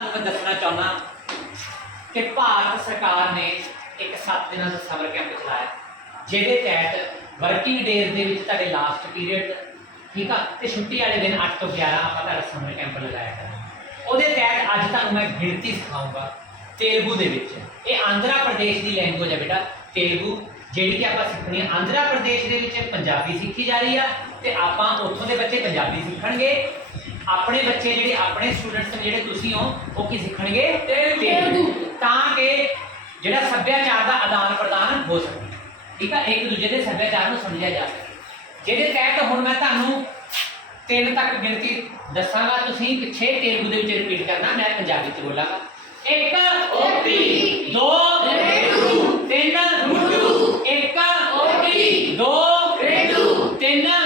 ਮੈਂ ਦੱਸਣਾ ਚਾਹੁੰਦਾ ਕਿ ਭਾਰਤ ਸਰਕਾਰ ਨੇ ਇੱਕ 7 ਦਿਨਾਂ ਦਾ ਸਮਰ ਕੈਂਪ ਚਲਾਇਆ। ਜਿਹਦੇ ਤਹਿਤ ਵਰਕਿੰਗ ਡੇਜ਼ ਦੇ ਵਿੱਚ ਤੁਹਾਡੇ ਲਾਸਟ ਪੀਰੀਅਡ ਠੀਕ ਆ? ਤੇ ਛੁੱਟੀ ਵਾਲੇ ਦਿਨ 8 ਤੋਂ 11 ਆਪਾਂ ਤੁਹਾਡਾ ਸਮਰ ਕੈਂਪ ਲਗਾਇਆ ਕਰਾਂਗੇ ਉਹਦੇ ਤਹਿਤ ਅੱਜ ਤੁਹਾਨੂੰ ਮੈਂ ਗਿਣਤੀ ਸਿਖਾਊਂਗਾ ਤੇਲਗੂ ਦੇ ਵਿੱਚ। ਇਹ ਆਂਧਰਾ ਪ੍ਰਦੇਸ਼ ਦੀ ਲੈਂਗੁਏਜ ਹੈ ਬੇਟਾ, ਤੇਲਗੂ। ਜਿਹੜੀ ਕਿ ਆਪਾਂ ਸਿੱਖਣੀ ਹੈ ਆਂਧਰਾ ਪ੍ਰਦੇਸ਼ ਦੇ ਵਿੱਚ ਪੰਜਾਬੀ ਸਿੱਖੀ ਜਾ ਰਹੀ ਆ ਤੇ ਆਪਾਂ ਉੱਥੋਂ ਦੇ ਬੱਚੇ ਪੰਜਾਬੀ ਸਿੱਖਣਗੇ। ਆਪਣੇ ਬੱਚੇ ਜਿਹੜੇ ਆਪਣੇ ਸਟੂਡੈਂਟਸ ਨੇ ਜਿਹੜੇ ਤੁਸੀਂ ਹੋ ਉਹ ਕੀ ਸਿੱਖਣਗੇ? ਤੇਲਗੂ ਤਾਂ ਕਿ ਜਿਹੜਾ ਸੱਭਿਆਚਾਰ ਦਾ ਆਦਾਨ ਪ੍ਰਦਾਨ ਹੋ ਸਕੇ। ਠੀਕ ਆ? ਇੱਕ ਦੂਜੇ ਦੇ ਸੱਭਿਆਚਾਰ ਨੂੰ ਸਮਝਿਆ ਜਾ ਸਕੇ। ਜਿਹਦੇ ਤਹਿਤ ਹੁਣ ਮੈਂ ਤੁਹਾਨੂੰ ਤਿੰਨ ਤੱਕ ਗਿਣਤੀ ਦੱਸਾਂਗਾ। ਤੁਸੀਂ ਪਿੱਛੇ ਤੇਲਗੂ ਦੇ ਵਿੱਚ ਰਿਪੀਟ ਕਰਨਾ ਮੈਂ ਪੰਜਾਬੀ ਚ ਬੋਲਾਂਗਾ। ਇੱਕ ਓਪੀ। ਦੋ ਰੇਡੂ। ਤਿੰਨ ਰੂਡੂ। ਇੱਕ ਓਪੀ। ਦੋ ਰੇਡੂ। ਤਿੰਨ